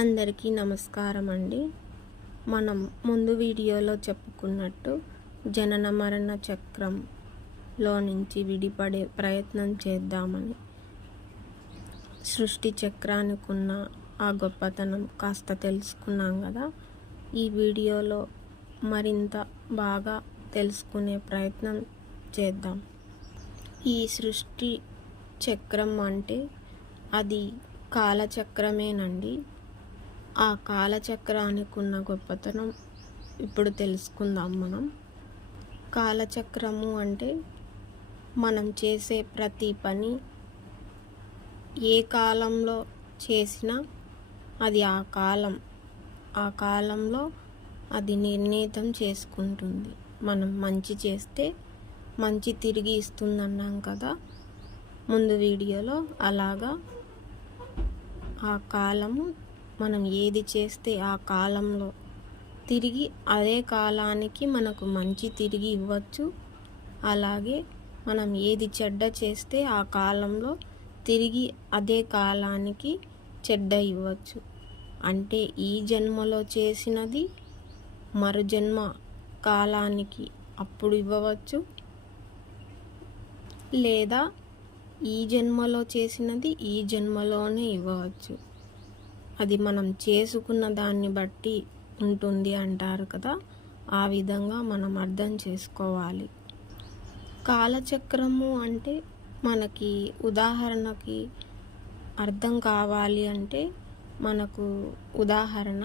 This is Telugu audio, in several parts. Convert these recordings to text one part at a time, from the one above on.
అందరికీ నమస్కారం అండి మనం ముందు వీడియోలో చెప్పుకున్నట్టు జనన మరణ చక్రంలో నుంచి విడిపడే ప్రయత్నం చేద్దామని సృష్టి చక్రానికి ఉన్న ఆ గొప్పతనం కాస్త తెలుసుకున్నాం కదా. ఈ వీడియోలో మరింత బాగా తెలుసుకునే ప్రయత్నం చేద్దాం. ఈ సృష్టి చక్రం అంటే అది కాలచక్రమేనండి. ఆ కాలచక్రానికి ఉన్న గొప్పతనం ఇప్పుడు తెలుసుకుందాం మనం. కాలచక్రము అంటే మనం చేసే ప్రతి పని ఏ కాలంలో చేసినా అది ఆ కాలం. ఆ కాలంలో అది నిర్ణీతం చేసుకుంటుంది. మనం మంచి చేస్తే మంచి తిరిగి ఇస్తుందన్నాం కదా. ముందు వీడియోలో అలాగా ఆ కాలము మనం ఏది చేస్తే ఆ కాలంలో తిరిగి అదే కాలానికి మనకు మంచి తిరిగి ఇవ్వచ్చు. అలాగే మనం ఏది చెడ్డ చేస్తే ఆ కాలంలో తిరిగి అదే కాలానికి చెడ్డ ఇవ్వచ్చు. అంటే ఈ జన్మలో చేసినది మరు జన్మ కాలానికి అప్పుడు ఇవ్వవచ్చు. లేదా ఈ జన్మలో చేసినది ఈ జన్మలోనే ఇవ్వవచ్చు. అది మనం చేసుకున్న దాన్ని బట్టి ఉంటుంది అంటారు కదా. ఆ విధంగా మనం అర్థం చేసుకోవాలి. కాలచక్రము అంటే మనకి ఉదాహరణకి అర్థం కావాలి అంటే మనకు ఉదాహరణ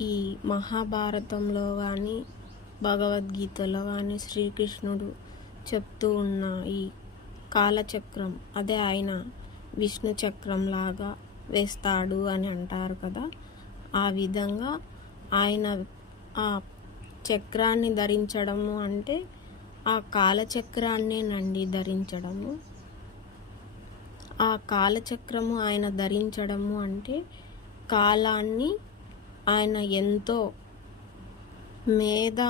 ఈ మహాభారతంలో కానీ భగవద్గీతలో కానీ శ్రీకృష్ణుడు చెప్తూ ఉన్న ఈ కాలచక్రం అదే ఆయన విష్ణు చక్రం లాగా వేస్తాడు అని అంటారు కదా. ఆ విధంగా ఆయన ఆ చక్రాన్ని ధరించడము అంటే ఆ కాలచక్రాన్నేనండి ధరించడము. ఆ కాలచక్రము ఆయన ధరించడము అంటే కాలాన్ని ఆయన ఎంతో మేధ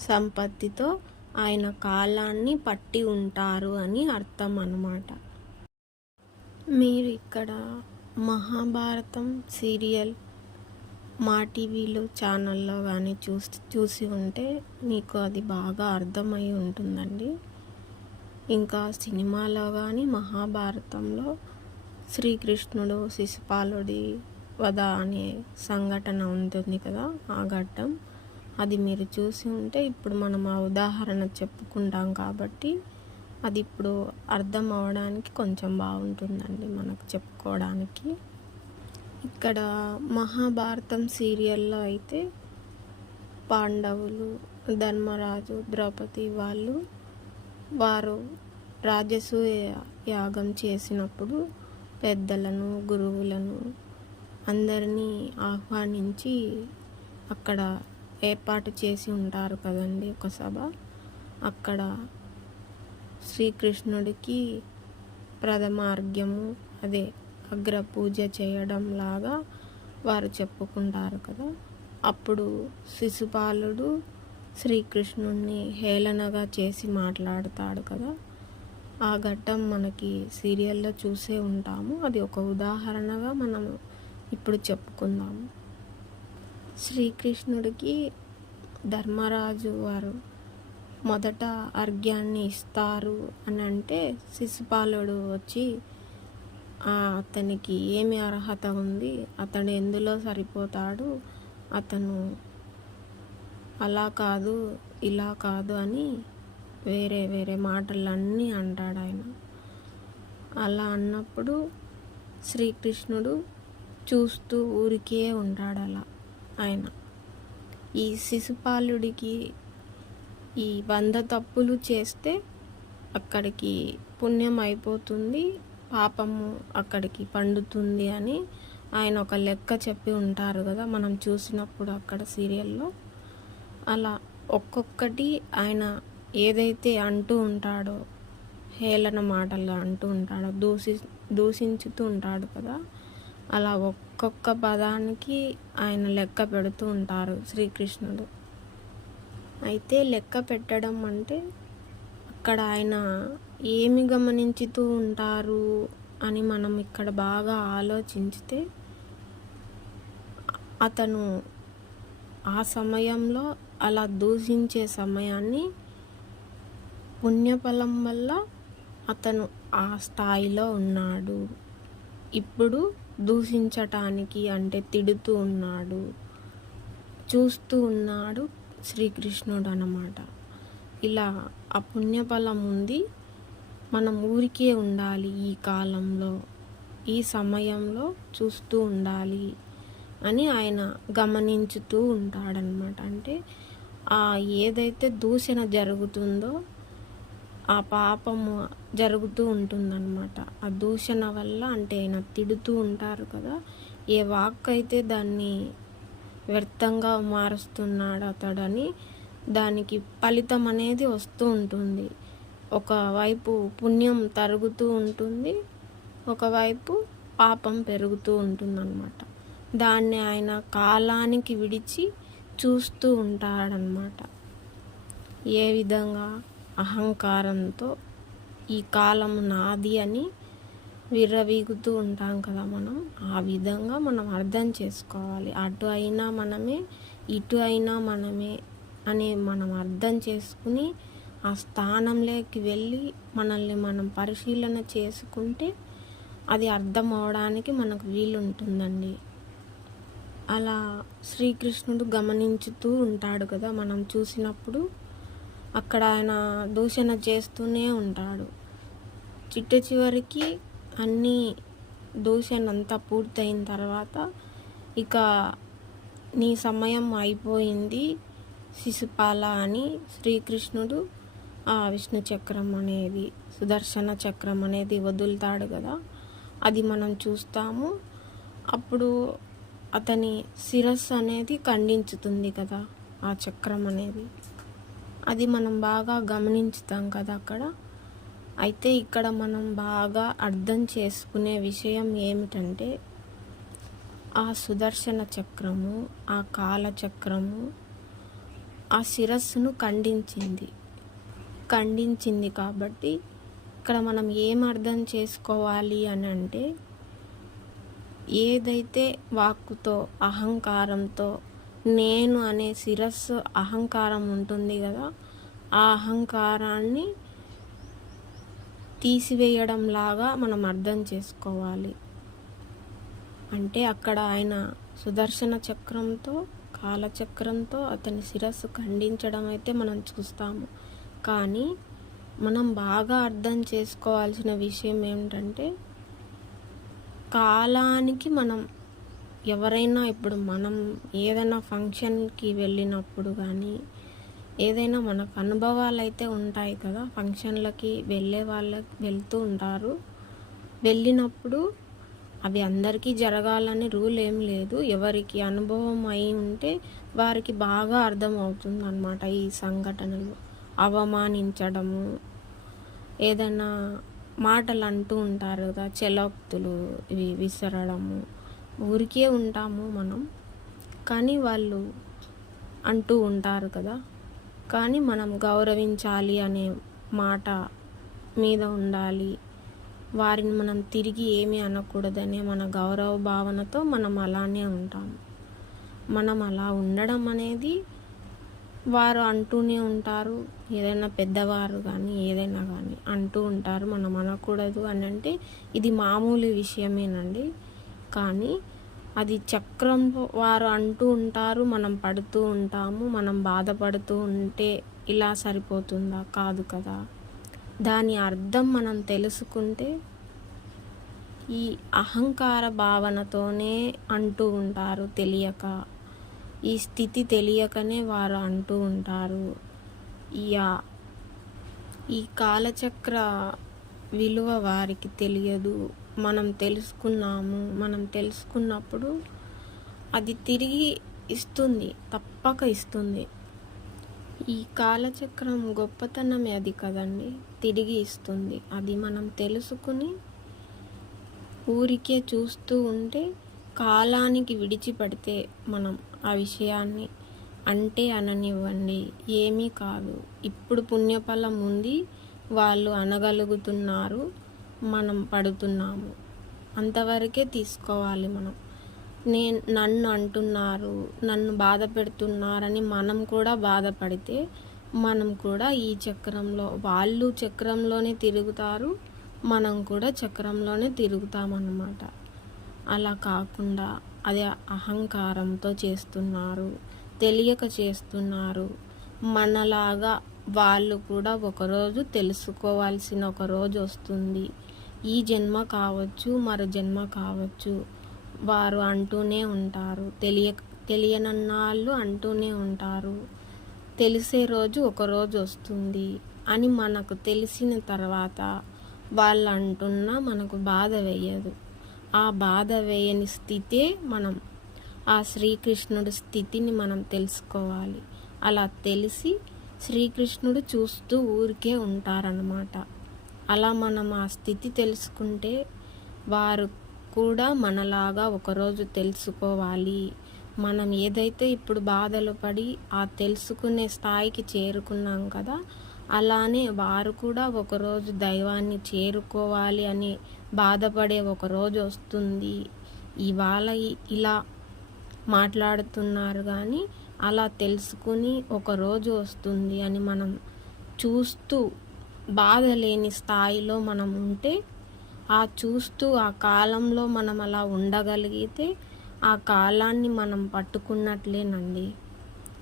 సంపత్తితో ఆయన కాలాన్ని పట్టి ఉంటారు అని అర్థం అన్నమాట మీరు ఇక్కడ మహాభారతం సీరియల్ మా టీవీలో ఛానల్లో కానీ చూసి చూసి ఉంటే మీకు అది బాగా అర్థమై ఉంటుందండి. ఇంకా సినిమాలో కానీ మహాభారతంలో శ్రీకృష్ణుడు శిశుపాలుడి వధ అనే సంఘటన ఉంటుంది కదా ఆ ఘట్టం. అది మీరు చూసి ఉంటే ఇప్పుడు మనం ఆ ఉదాహరణ చెప్పుకుంటాం కాబట్టి అది ఇప్పుడు అర్థం అవడానికి కొంచెం బాగుంటుందండి మనకు చెప్పుకోవడానికి. ఇక్కడ మహాభారతం సీరియల్లో అయితే పాండవులు ధర్మరాజు ద్రౌపది వాళ్ళు వారు రాజసూయ యాగం చేసినప్పుడు పెద్దలను గురువులను అందరినీ ఆహ్వానించి అక్కడ ఏర్పాటు చేసి ఉంటారు కదండి ఒక సభ. అక్కడ శ్రీకృష్ణుడికి ప్రథమార్ఘ్యము అదే అగ్ర పూజ చేయడం లాగా వారు చెప్పుకుంటారు కదా. అప్పుడు శిశుపాలుడు శ్రీకృష్ణుణ్ణి హేళనగా చేసి మాట్లాడతాడు కదా. ఆ ఘట్టం మనకి సీరియల్లో చూసే ఉంటాము. అది ఒక ఉదాహరణగా మనము ఇప్పుడు చెప్పుకుందాము. శ్రీకృష్ణుడికి ధర్మరాజు వారు మొదట అర్ఘ్యాన్ని ఇస్తారు అని అంటే శిశుపాలుడు వచ్చి అతనికి ఏమి అర్హత ఉంది? అతడు ఎందులో సరిపోతాడు? అతను అలా కాదు ఇలా కాదు అని వేరే వేరే మాటలన్నీ అంటాడు ఆయన. అలా అన్నప్పుడు శ్రీకృష్ణుడు చూస్తూ ఊరికే ఉంటాడు అలా ఆయన. ఈ శిశుపాలుడికి ఈ వంద తప్పులు చేస్తే అక్కడికి పుణ్యం అయిపోతుంది పాపము అక్కడికి పండుతుంది అని ఆయన ఒక లెక్క చెప్పి ఉంటారు కదా మనం చూసినప్పుడు అక్కడ సీరియల్లో. అలా ఒక్కొక్కటి ఆయన ఏదైతే అంటూ ఉంటాడో హేళన మాటలు అంటూ ఉంటాడో దూషి దూషించుతూ ఉంటాడు కదా అలా ఒక్కొక్క పదానికి ఆయన లెక్క పెడుతూ ఉంటారు శ్రీకృష్ణుడు. అయితే లెక్క పెట్టడం అంటే అక్కడ ఆయన ఏమి గమనించుతూ ఉంటారు అని మనం ఇక్కడ బాగా ఆలోచించితే అతను ఆ సమయంలో అలా దూషించే సమయాన్ని పుణ్యఫలం వల్ల అతను ఆ స్థాయిలో ఉన్నాడు. ఇప్పుడు దూషించటానికి అంటే తిడుతూ ఉన్నాడు చూస్తూ ఉన్నాడు. శ్రీకృష్ణుడు అన్నమాట. ఇలా ఆ పుణ్యఫలం ఉంది. మనం ఊరికే ఉండాలి ఈ కాలంలో ఈ సమయంలో చూస్తూ ఉండాలి అని ఆయన గమనించుతూ ఉంటాడనమాట అంటే ఆ ఏదైతే దూషణ జరుగుతుందో ఆ పాపము జరుగుతూ ఉంటుందన్నమాట. ఆ దూషణ వల్ల అంటే ఆయన తిడుతూ ఉంటారు కదా ఏ వాక్ అయితే దాన్ని వ్యర్థంగా మారుస్తున్నాడు అతడని. దానికి ఫలితం అనేది వస్తూ ఉంటుంది. ఒకవైపు పుణ్యం తరుగుతూ ఉంటుంది ఒకవైపు పాపం పెరుగుతూ ఉంటుందన్నమాట. దాన్ని ఆయన కాలానికి విడిచి చూస్తూ ఉంటాడనమాట ఏ విధంగా అహంకారంతో ఈ కాలం నాది అని విర్రవీగుతూ ఉంటాం కదా మనం ఆ విధంగా మనం అర్థం చేసుకోవాలి. అటు అయినా మనమే ఇటు అయినా మనమే అని మనం అర్థం చేసుకుని ఆ స్థానంలోకి వెళ్ళి మనల్ని మనం పరిశీలన చేసుకుంటే అది అర్థం అవడానికి మనకు వీలుంటుందండి. అలా శ్రీకృష్ణుడు గమనించుతూ ఉంటాడు కదా మనం చూసినప్పుడు అక్కడ ఆయన దూషణ చేస్తూనే ఉంటాడు. చిట్ట చివరికి అన్నీ దూషణ పూర్తయిన తర్వాత ఇక నీ సమయం అయిపోయింది శిశుపాల అని శ్రీకృష్ణుడు ఆ విష్ణు చక్రం అనేది సుదర్శన చక్రం అనేది వదులుతాడు కదా. అది మనం చూస్తాము. అప్పుడు అతని శిరస్సు అనేది ఖండించుతుంది కదా ఆ చక్రం అనేది. అది మనం బాగా గమనించుతాం కదా అక్కడ. అయితే ఇక్కడ మనం బాగా అర్థం చేసుకునే విషయం ఏమిటంటే ఆ సుదర్శన చక్రము ఆ కాలచక్రము ఆ శిరస్సును ఖండించింది. ఖండించింది కాబట్టి ఇక్కడ మనం ఏం అర్థం చేసుకోవాలి అని అంటే ఏదైతే వాక్కుతో అహంకారంతో నేను అనే శిరస్సు అహంకారం ఉంటుంది కదా ఆ అహంకారాన్ని తీసివేయడం లాగా మనం అర్థం చేసుకోవాలి. అంటే అక్కడ ఆయన సుదర్శన చక్రంతో కాలచక్రంతో అతని శిరస్సు ఖండించడం అయితే మనం చూస్తాము. కానీ మనం బాగా అర్థం చేసుకోవాల్సిన విషయం ఏమిటంటే కాలానికి మనం ఎవరైనా ఇప్పుడు మనం ఏదైనా ఫంక్షన్కి వెళ్ళినప్పుడు కానీ ఏదైనా మనకు అనుభవాలు అయితే ఉంటాయి కదా. ఫంక్షన్లకి వెళ్ళే వాళ్ళకి వెళ్తూ ఉంటారు. వెళ్ళినప్పుడు అవి అందరికీ జరగాలని రూల్ ఏం లేదు. ఎవరికి అనుభవం అయి ఉంటే వారికి బాగా అర్థం అవుతుంది అనమాట ఈ సంఘటనలు. అవమానించడము ఏదైనా మాటలు అంటూ ఉంటారు కదా చెలోక్తులు ఇవి విసరడము. ఊరికే ఉంటాము మనం. కానీ వాళ్ళు అంటూ ఉంటారు కదా కానీ మనం గౌరవించాలి అనే మాట మీద ఉండాలి. వారిని మనం తిరిగి ఏమీ అనకూడదనే మన గౌరవ భావనతో మనం అలానే ఉంటాం. మనం అలా ఉండడం అనేది వారు అంటూనే ఉంటారు. ఏదైనా పెద్దవారు కానీ ఏదైనా కానీ అంటూ ఉంటారు. మనం అనకూడదు అని అంటే ఇది మామూలు విషయమేనండి. కానీ అది చక్రం వారు అంటూ ఉంటారు మనం పడుతూ ఉంటాము మనం బాధపడుతూ ఉంటే ఇలా సరిపోతుందా? కాదు కదా. దాని అర్థం మనం తెలుసుకుంటే ఈ అహంకార భావనతోనే అంటూ ఉంటారు తెలియక. ఈ స్థితి తెలియకనే వారు అంటూ ఉంటారు. ఈ ఈ కాలచక్ర విలువ వారికి తెలియదు. మనం తెలుసుకున్నాము మనం తెలుసుకున్నప్పుడు అది తిరిగి ఇస్తుంది తప్పక ఇస్తుంది. ఈ కాలచక్రం గొప్పతనమే అది కదండి? తిరిగి ఇస్తుంది. అది మనం తెలుసుకుని ఊరికే చూస్తూ ఉంటే కాలానికి విడిచిపెడితే మనం ఆ విషయాన్ని అంటే అననివ్వండి. ఏమీ కాదు. ఇప్పుడు పుణ్యఫలం ఉంది వాళ్ళు అనగలుగుతున్నారు. మనం పడుతున్నాము. అంతవరకే తీసుకోవాలి మనం. నేను నన్ను అంటున్నారు నన్ను బాధ పెడుతున్నారని మనం కూడా బాధపడితే మనం కూడా ఈ చక్రంలో వాళ్ళు చక్రంలోనే తిరుగుతారు మనం కూడా చక్రంలోనే తిరుగుతామన్నమాట. అలా కాకుండా అది అహంకారంతో చేస్తున్నారు తెలియక చేస్తున్నారు. మనలాగా వాళ్ళు కూడా ఒకరోజు తెలుసుకోవాల్సిన ఒక రోజు వస్తుంది. ఈ జన్మ కావచ్చు మరో జన్మ కావచ్చు. వారు అంటూనే ఉంటారు. తెలియ తెలియనన్నాళ్ళు అంటూనే ఉంటారు. తెలిసే రోజు ఒకరోజు వస్తుంది అని మనకు తెలిసిన తర్వాత వాళ్ళు అంటున్నా మనకు బాధ వేయదు. ఆ బాధ వేయని స్థితే మనం ఆ శ్రీకృష్ణుడి స్థితిని మనం తెలుసుకోవాలి. అలా తెలిసి శ్రీకృష్ణుడు చూస్తూ ఊరికే ఉంటారన్నమాట. అలా మనం ఆ స్థితి తెలుసుకుంటే వారు కూడా మనలాగా ఒకరోజు తెలుసుకోవాలి. మనం ఏదైతే ఇప్పుడు బాధలు పడి ఆ తెలుసుకునే స్థాయికి చేరుకున్నాం కదా అలానే వారు కూడా ఒకరోజు దైవాన్ని చేరుకోవాలి అని బాధపడే ఒకరోజు వస్తుంది. ఇవాళ ఇలా మాట్లాడుతున్నారు కానీ అలా తెలుసుకుని ఒక రోజు వస్తుంది అని మనం చూస్తూ బాధ లేని స్థాయిలో మనం ఉంటే ఆ చూస్తూ ఆ కాలంలో మనం అలా ఉండగలిగితే ఆ కాలాన్ని మనం పట్టుకున్నట్లేనండి.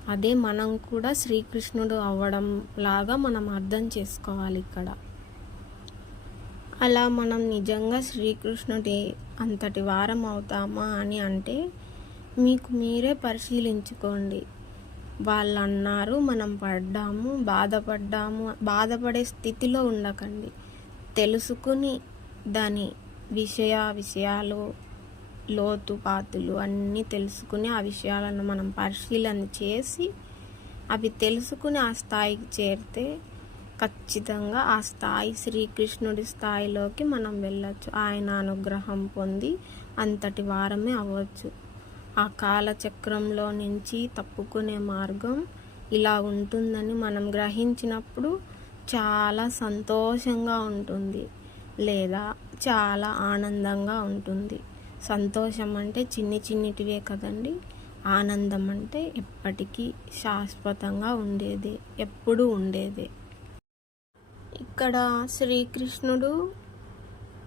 అదే మనం కూడా శ్రీకృష్ణుడు అవ్వడం లాగా మనం అర్థం చేసుకోవాలి ఇక్కడ. అలా మనం నిజంగా శ్రీకృష్ణుడి అంతటి వారం అవుతామా అని అంటే మీకు మీరే పరిశీలించుకోండి. వాళ్ళు అన్నారు మనం పడ్డాము బాధపడ్డాము బాధపడే స్థితిలో ఉండకండి. తెలుసుకుని దాని విషయ విషయాలు లోతుపాతులు అన్నీ తెలుసుకుని ఆ విషయాలను మనం పరిశీలన చేసి అవి తెలుసుకుని ఆ స్థాయికి చేరితే ఖచ్చితంగా ఆ స్థాయి శ్రీకృష్ణుడి స్థాయిలోకి మనం వెళ్ళచ్చు. ఆయన అనుగ్రహం పొంది అంతటి వారమే అవ్వచ్చు. ఆ కాలచక్రంలో నుంచి తప్పుకునే మార్గం ఇలా ఉంటుందని మనం గ్రహించినప్పుడు చాలా సంతోషంగా ఉంటుంది. లేదా చాలా ఆనందంగా ఉంటుంది. సంతోషం అంటే చిన్ని చిన్నిటివే కదండి. ఆనందం అంటే ఎప్పటికీ శాశ్వతంగా ఉండేదే ఎప్పుడూ ఉండేదే. ఇక్కడ శ్రీకృష్ణుడు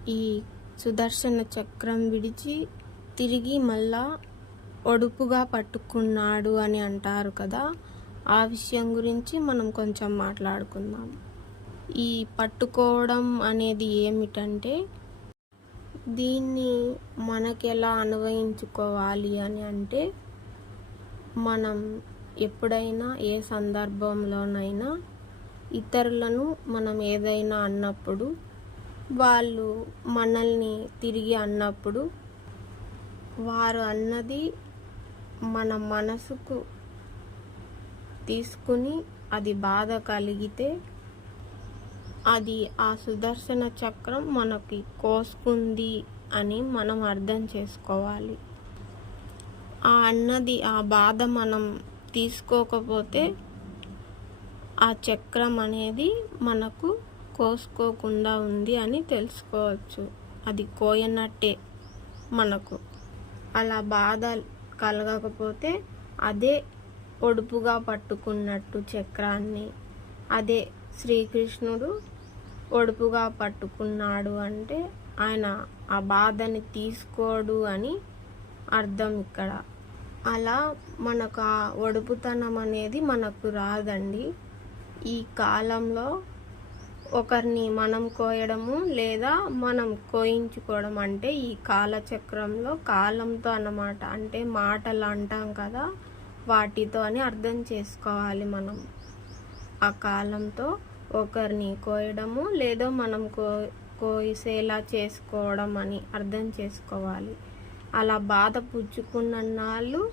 ఈ సుదర్శన చక్రం విడిచి తిరిగి మళ్ళా ఒడుపుగా పట్టుకున్నాడు అని అంటారు కదా ఆ విషయం గురించి మనం కొంచెం మాట్లాడుకుందాం. ఈ పట్టుకోవడం అనేది ఏమిటంటే దీన్ని మనకెలా ఎలా అని అంటే మనం ఎప్పుడైనా ఏ సందర్భంలోనైనా ఇతరులను మనం ఏదైనా అన్నప్పుడు వాళ్ళు మనల్ని తిరిగి అన్నప్పుడు వారు అన్నది మన మనసుకు తీసుకుని అది బాధ కలిగితే అది ఆ సుదర్శన చక్రం మనకి కోసుకుంది అని మనం అర్థం చేసుకోవాలి. ఆ అన్నది ఆ బాధ మనం తీసుకోకపోతే ఆ చక్రం అనేది మనకు కోసుకోకుండా ఉంది అని తెలుసుకోవచ్చు. అది కోయనట్టే మనకు. అలా బాధ కలగకపోతే అదే ఒడుపుగా పట్టుకున్నట్టు చక్రాన్ని అదే శ్రీకృష్ణుడు ఒడుపుగా పట్టుకున్నాడు అంటే ఆయన ఆ బాధని తీసుకోడు అని అర్థం ఇక్కడ. అలా మనకు ఆ ఒడుపుతనం అనేది మనకు రాదండి. ఈ కాలంలో ఒకరిని మనం కోయడము లేదా మనం కోయించుకోవడం అంటే ఈ కాలచక్రంలో కాలంతో అన్నమాట. అంటే మాటలు అంటాం కదా వాటితో అని అర్థం చేసుకోవాలి మనం. ఆ కాలంతో ఒకరిని కోయడము లేదో మనం కో కోసేలా చేసుకోవడం అని అర్థం చేసుకోవాలి. అలా బాధ పుచ్చుకున్న నాళ్ళు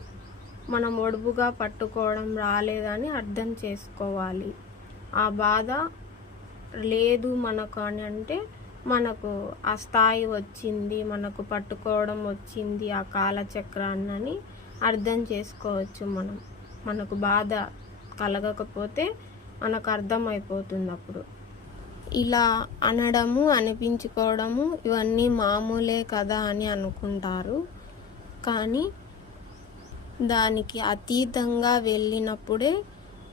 మనం ఒడుపుగా పట్టుకోవడం రాలేదని అర్థం చేసుకోవాలి. ఆ బాధ లేదు మనకు అని అంటే మనకు ఆ స్థాయి వచ్చింది మనకు పట్టుకోవడం వచ్చింది ఆ కాలచక్రాన్ని అర్థం చేసుకోవచ్చు మనం. మనకు బాధ కలగకపోతే మనకు అర్థమైపోతుంది అప్పుడు ఇలా అనడము అనిపించుకోవడము ఇవన్నీ మామూలే కదా అని అనుకుంటారు. కానీ దానికి అతీతంగా వెళ్ళినప్పుడే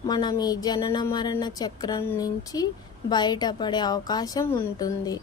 మనం ఈ జనన మరణ చక్రం నుంచి బయటపడే అవకాశం ఉంటుంది.